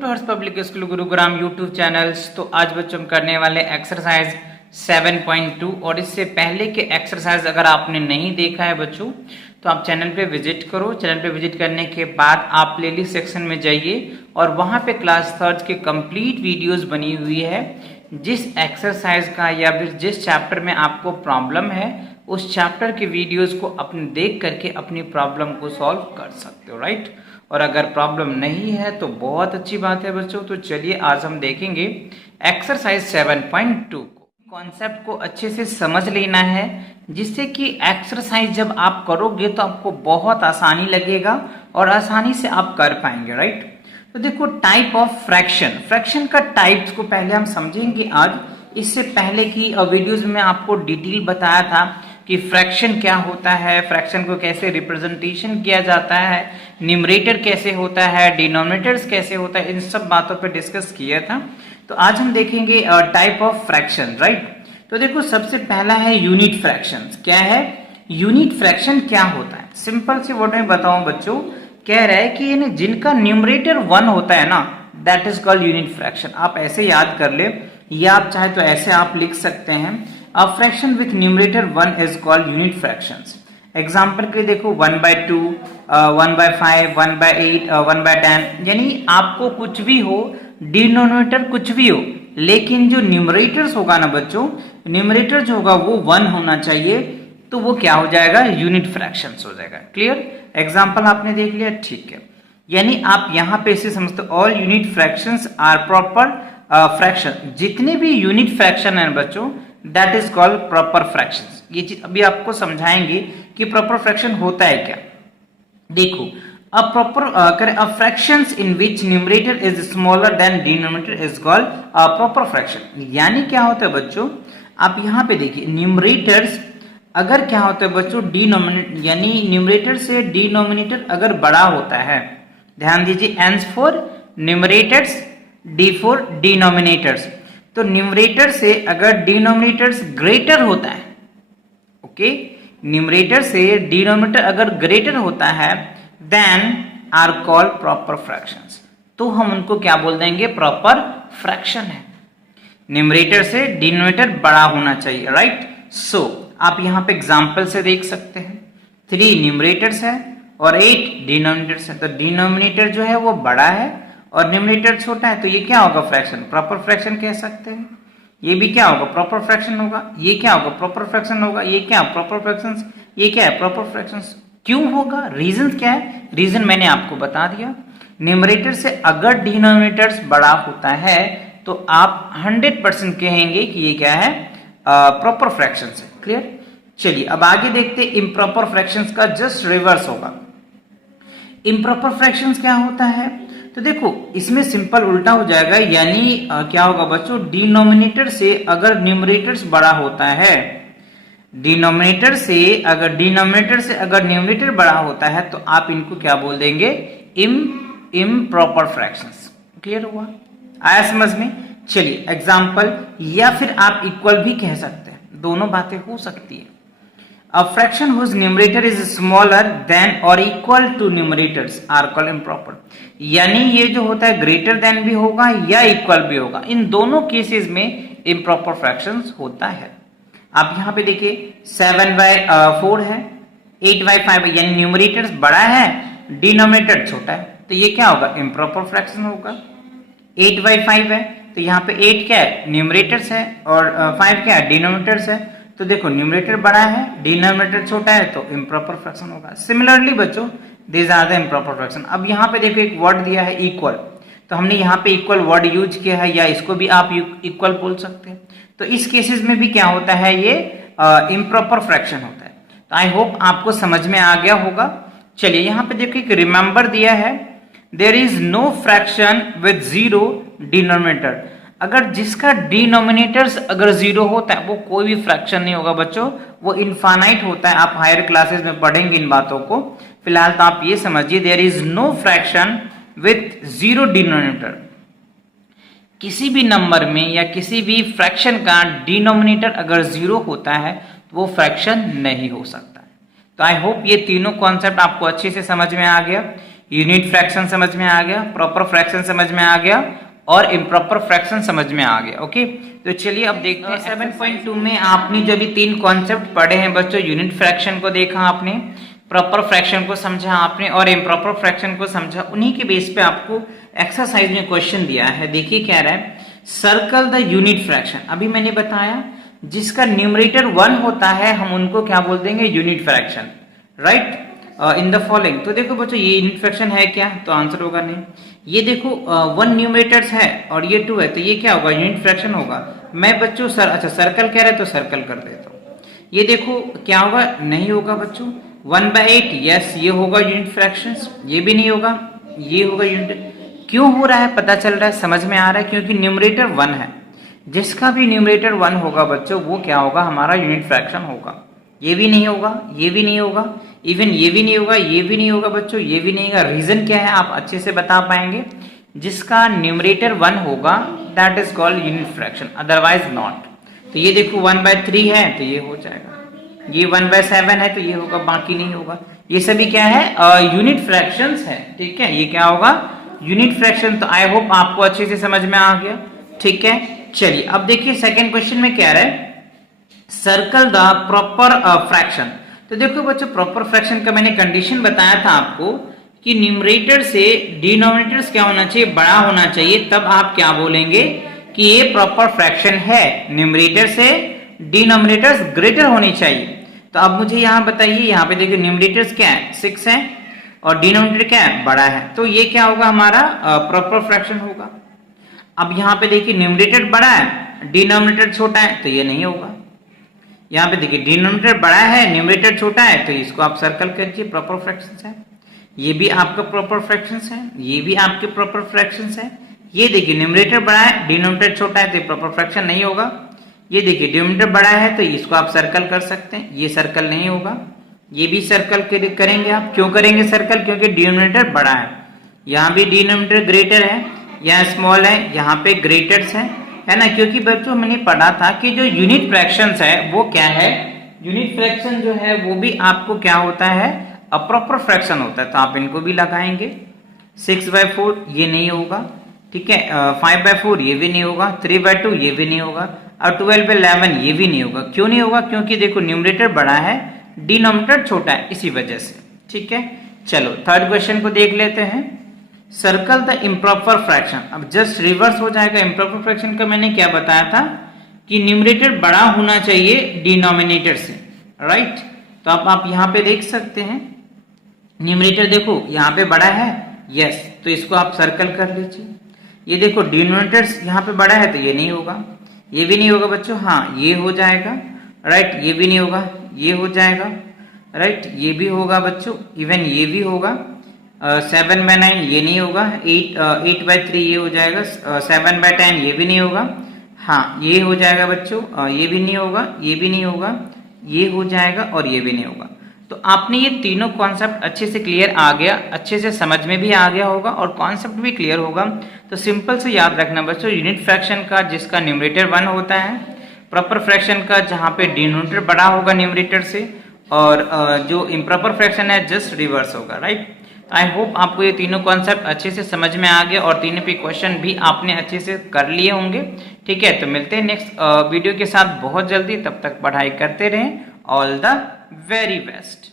To Harsh public school Gurugram YouTube channels. तो आज बच्चों हम करने वाले एक्सरसाइज 7.2 और इससे पहले के एक्सरसाइज अगर आपने नहीं देखा है बच्चों तो आप चैनल पे विजिट करो। चैनल पे विजिट करने के बाद आप प्लेलिस्ट सेक्शन में जाइए और वहाँ पे क्लास थर्ड के कंप्लीट वीडियोस बनी हुई है। जिस एक्सरसाइज का या फिर जिस चैप्टर में आपको प्रॉब्लम है उस चैप्टर के वीडियोस को अपने देख करके अपनी प्रॉब्लम को सॉल्व कर सकते हो, राइट। और अगर प्रॉब्लम नहीं है तो बहुत अच्छी बात है बच्चों। तो चलिए आज हम देखेंगे एक्सरसाइज 7.2 को। कॉन्सेप्ट को अच्छे से समझ लेना है जिससे कि एक्सरसाइज जब आप करोगे तो आपको बहुत आसानी लगेगा और आसानी से आप कर पाएंगे, राइट। तो देखो टाइप ऑफ फ्रैक्शन का टाइप्स को पहले हम समझेंगे आज। इससे पहले की वीडियोज में आपको डिटेल बताया था कि फ्रैक्शन क्या होता है, फ्रैक्शन को कैसे रिप्रेजेंटेशन किया जाता है, न्यूमरेटर कैसे होता है, डिनोमिनेटर्स कैसे होता है, इन सब बातों पे डिस्कस किया था। तो आज हम देखेंगे टाइप ऑफ फ्रैक्शन, राइट। तो देखो सबसे पहला है यूनिट फ्रैक्शन। क्या है यूनिट फ्रैक्शन, क्या होता है? सिंपल सी वर्ड में बताऊं बच्चों, कह रहा है कि जिनका न्यूमरेटर 1 होता है ना, that is called unit fraction. आप ऐसे याद कर ले या आप चाहे तो ऐसे आप लिख सकते हैं, a fraction with numerator 1 is called unit fractions। Example के देखो 1/2, 1/5, 1/8, 1/10, यानी आपको कुछ भी हो, डिनोमिनेटर कुछ भी हो, लेकिन जो न्यूमरेटर्स होगा ना बच्चों, न्यूमरेटर जो होगा वो 1 होना चाहिए, तो वो क्या हो जाएगा? यूनिट फ्रैक्शंस हो जाएगा। क्लियर? एग्जाम्पल आपने देख लिया, ठीक है। यानी आप यहाँ पे इसे समझते हो, all unit fractions are proper fraction. जितने भी यूनिट फ्रैक्शन है बच्चों that is called proper fractions. ये चीज अभी आपको समझाएंगे कि प्रॉपर फ्रैक्शन होता है क्या। देखो a fractions in which numerator is smaller than denominator is called proper fraction. यानी क्या होता है बच्चों, आप यहाँ पे देखिए न्यूमरेटर्स अगर क्या होता है बच्चों, डिनोमिनेटर यानी न्यूमरेटर से डिनोमिनेटर अगर बड़ा होता है, ध्यान दीजिए, N for numerators, D for denominators. तो न्यूमरेटर से अगर डिनोमिनेटर्स ग्रेटर होता है, ओके, न्यूमरेटर से डिनोमिनेटर अगर ग्रेटर होता है then are called proper fractions. तो हम उनको क्या बोल देंगे? प्रॉपर फ्रैक्शन है। न्यूमरेटर से डिनोमिनेटर बड़ा होना चाहिए, राइट। सो आप यहां पे एग्जांपल से देख सकते हैं, 3 न्यूमरेटर्स है और 8 डिनोमिनेटर्स है। तो डिनोमिनेटर जो है वो बड़ा है और न्यूमरेटर छोटा है, तो ये क्या होगा? फ्रैक्शन, प्रॉपर फ्रैक्शन कह सकते हैं। ये भी क्या होगा? प्रॉपर फ्रैक्शन होगा। ये क्या होगा? प्रॉपर फ्रैक्शन होगा। ये क्या? Proper fractions. ये क्या है? Proper fractions. क्यों होगा? रीजन क्या है? रीजन मैंने आपको बता दिया। न्यूमरेटर से अगर डिनोमिनेटर्स बड़ा होता है तो आप 100% कहेंगे कि ये क्या है? प्रॉपर फ्रैक्शंस है। क्लियर? चलिए अब आगे देखते हैं। इम्प्रॉपर फ्रैक्शंस का जस्ट रिवर्स होगा। इम्प्रॉपर फ्रैक्शंस क्या होता है? तो देखो इसमें सिंपल उल्टा हो जाएगा, यानी क्या होगा बच्चों, डिनोमिनेटर से अगर न्यूमरेटर्स बड़ा होता है, डिनोमिनेटर से अगर न्यूमरेटर बड़ा होता है तो आप इनको क्या बोल देंगे? Improper fractions. क्लियर हुआ? आया समझ में? चलिए एग्जांपल, या फिर आप इक्वल भी कह सकते हैं, दोनों बातें हो सकती है। A fraction whose numerator is smaller than or equal to numerators are called improper। यानी ये जो होता है ग्रेटर देन भी होगा या इक्वल भी होगा, इन दोनों केसेस में इम्प्रॉपर फ्रैक्शंस होता है। आप यहाँ पे देखिए 7/4 है, 8/5 है, यानी न्यूमरेटर बड़ा है, डिनोमिनेटर छोटा है, तो ये क्या होगा? इम्प्रॉपर फ्रैक्शन होगा। 8/5 है तो यहाँ पे 8 क्या है? न्यूमरेटर्स है और 5 क्या है? डिनोमिनेटर्स है। तो देखो न्यूमरेटर बड़ा है, डिनोमिनेटर छोटा है, तो इम्प्रॉपर फ्रैक्शन होगा। सिमिलरली बच्चों this are the improper fraction. अब यहाँ पे देखो एक वर्ड दिया है इक्वल, तो हमने यहाँ पे इक्वल वर्ड यूज किया है, या इसको भी आप इक्वल बोल सकते हैं। तो इस केसेस में भी क्या होता है? ये इम्प्रॉपर फ्रैक्शन होता है। तो आई होप आपको समझ में आ गया होगा। चलिए यहाँ पे देखो एक रिमेंबर दिया है, there is no fraction with 0 denominator. अगर जिसका डिनोमिनेटर्स अगर 0 होता है वो कोई भी फ्रैक्शन नहीं होगा बच्चों, वो इनफाइनाइट होता है। आप हायर क्लासेस में पढ़ेंगे इन बातों को। फिलहाल तो आप ये समझिए, there is no fraction with 0 denominator. किसी भी नंबर में या किसी भी फ्रैक्शन का डिनोमिनेटर अगर 0 होता है तो वो फ्रैक्शन नहीं हो सकता। तो आई होप ये तीनों कॉन्सेप्ट आपको अच्छे से समझ में आ गया। यूनिट फ्रैक्शन समझ में आ गया, प्रॉपर फ्रैक्शन समझ में आ गया और इम्प्रॉपर फ्रैक्शन समझ में आ गया। ओके, तो चलिए अब देखते हैं 7.2 में आपने जो भी 3 कॉन्सेप्ट पढ़े हैं बच्चों, यूनिट फ्रैक्शन को देखा आपने, प्रॉपर फ्रैक्शन को समझा आपने और इम्प्रॉपर फ्रैक्शन को समझा। उन्हीं के बेस पे आपको एक्सरसाइज में क्वेश्चन दिया है। देखिए क्या रहा है, सर्कल द यूनिट फ्रैक्शन। अभी मैंने बताया जिसका न्यूमरेटर 1 होता है हम उनको क्या बोल देंगे, unit fraction, right. In the following, तो देखो बच्चों ये यूनिट फ्रैक्शन है क्या, तो आंसर होगा नहीं। ये देखो 1 न्यूमरेटर्स है और ये 2 है, तो ये क्या होगा, यूनिट फ्रैक्शन होगा। मैं बच्चों अच्छा सर्कल कह रहे तो सर्कल कर देता हूँ। ये देखो क्या होगा, नहीं होगा बच्चों। 1/8 यस, ये होगा यूनिट फ्रैक्शन। ये भी नहीं होगा, ये होगा यूनिट। क्यों हो रहा है पता चल रहा है, समझ में आ रहा है, क्योंकि न्यूमरेटर 1 है। जिसका भी न्यूमरेटर 1 होगा बच्चों वो क्या होगा, हमारा यूनिट फ्रैक्शन होगा। ये भी नहीं होगा, ये भी नहीं होगा, इवन ये भी नहीं होगा, ये भी नहीं होगा बच्चों, ये भी नहीं होगा। रीजन क्या है आप अच्छे से बता पाएंगे, जिसका न्यूमरेटर 1 होगा that is called unit fraction, otherwise not. तो ये देखो 1/3 है तो ये हो जाएगा, ये 1/7 है तो ये होगा, बाकी नहीं होगा। ये सभी क्या है, यूनिट फ्रैक्शंस है, ठीक है। ये क्या होगा, यूनिट फ्रैक्शन। तो आई होप आपको अच्छे से समझ में आ गया, ठीक है। चलिए अब देखिए सेकंड क्वेश्चन में क्या रहा है, सर्कल द प्रॉपर फ्रैक्शन। तो देखो बच्चों प्रॉपर फ्रैक्शन का मैंने कंडीशन बताया था आपको कि न्यूमरेटर से डिनोमिनेटर्स क्या होना चाहिए, बड़ा होना चाहिए, तब आप क्या बोलेंगे कि ये प्रॉपर फ्रैक्शन है। न्यूमरेटर से डिनोमिनेटर्स ग्रेटर होनी चाहिए। तो अब मुझे यहाँ बताइए, यहाँ पे देखिए न्यूमरेटर्स क्या है, 6 है और डिनोमिनेटर क्या है, बड़ा है, तो ये क्या होगा, हमारा प्रॉपर फ्रैक्शन होगा। अब यहाँ पे देखिए न्यूमरेटर बड़ा है, डिनोमिनेटर छोटा है, तो ये नहीं होगा। यहाँ पे देखिए डिनोमिनेटर बड़ा है, न्यूमरेटर छोटा है, तो इसको आप सर्कल करिए, प्रॉपर फ्रैक्शंस है। ये भी आपका प्रॉपर फ्रैक्शंस है, ये भी आपके प्रॉपर फ्रैक्शंस है। ये देखिए न्यूमरेटर बड़ा है, डिनोमिनेटर छोटा है, तो प्रॉपर फ्रैक्शन नहीं होगा। ये देखिए डिनोमिनेटर बड़ा है तो इसको आप सर्कल कर सकते हैं, ये सर्कल नहीं होगा। ये भी सर्कल करेंगे आप, क्यों करेंगे सर्कल, क्योंकि डिनोमिनेटर बड़ा है। यहाँ भी डिनोमिनेटर ग्रेटर है, यहाँ स्मॉल है, यहाँ पे ग्रेटर्स है ना। क्योंकि बच्चों मैंने पढ़ा था कि जो यूनिट फ्रैक्शंस है वो क्या है, यूनिट फ्रैक्शन जो है वो भी आपको क्या होता है, अप्रॉपर फ्रैक्शन होता है। तो आप इनको भी लगाएंगे। 6/4 ये नहीं होगा, ठीक है। 5/4 ये भी नहीं होगा, 3/2 ये भी नहीं होगा और 12/11 ये भी नहीं होगा। क्यों नहीं होगा, क्योंकि देखो न्यूमरेटर बड़ा है, डिनोमिनेटर छोटा है, इसी वजह से, ठीक है। चलो थर्ड क्वेश्चन को देख लेते हैं, सर्कल द इम्प्रॉपर फ्रैक्शन। अब जस्ट रिवर्स हो जाएगा। इम्प्रॉपर फ्रैक्शन का मैंने क्या बताया था कि न्यूमरेटर बड़ा होना चाहिए डिनोमिनेटर से, राइट। तो अब आप यहाँ पे देख सकते हैं न्यूमरेटर देखो यहाँ पे बड़ा है, यस, तो इसको आप सर्कल कर लीजिए। ये देखो डिनोमिनेटर यहाँ पे बड़ा है तो ये नहीं होगा, ये भी नहीं होगा बच्चों, हाँ ये हो जाएगा, राइट। ये भी नहीं होगा, ये हो जाएगा, राइट। ये भी होगा बच्चों, इवन ये भी होगा। 7/9 ये नहीं होगा, 8/3 ये हो जाएगा, 7/10 ये भी नहीं होगा, हाँ ये हो जाएगा बच्चों। ये भी नहीं होगा, ये भी नहीं होगा, ये हो जाएगा और ये भी नहीं होगा। तो आपने ये तीनों कॉन्सेप्ट अच्छे से क्लियर आ गया, अच्छे से समझ में भी आ गया होगा और कॉन्सेप्ट भी क्लियर होगा। तो सिंपल से याद रखना बच्चों, यूनिट फ्रैक्शन का जिसका न्यूमरेटर 1 होता है, प्रॉपर फ्रैक्शन का जहाँ पे डिनोमिनेटर बड़ा होगा न्यूमरेटर से, और जो इम्प्रॉपर फ्रैक्शन है जस्ट रिवर्स होगा, राइट। आई होप आपको ये तीनों कॉन्सेप्ट अच्छे से समझ में आ गया और तीनों पे क्वेश्चन भी आपने अच्छे से कर लिए होंगे, ठीक है। तो मिलते हैं नेक्स्ट वीडियो के साथ बहुत जल्दी, तब तक पढ़ाई करते रहें। All the very best.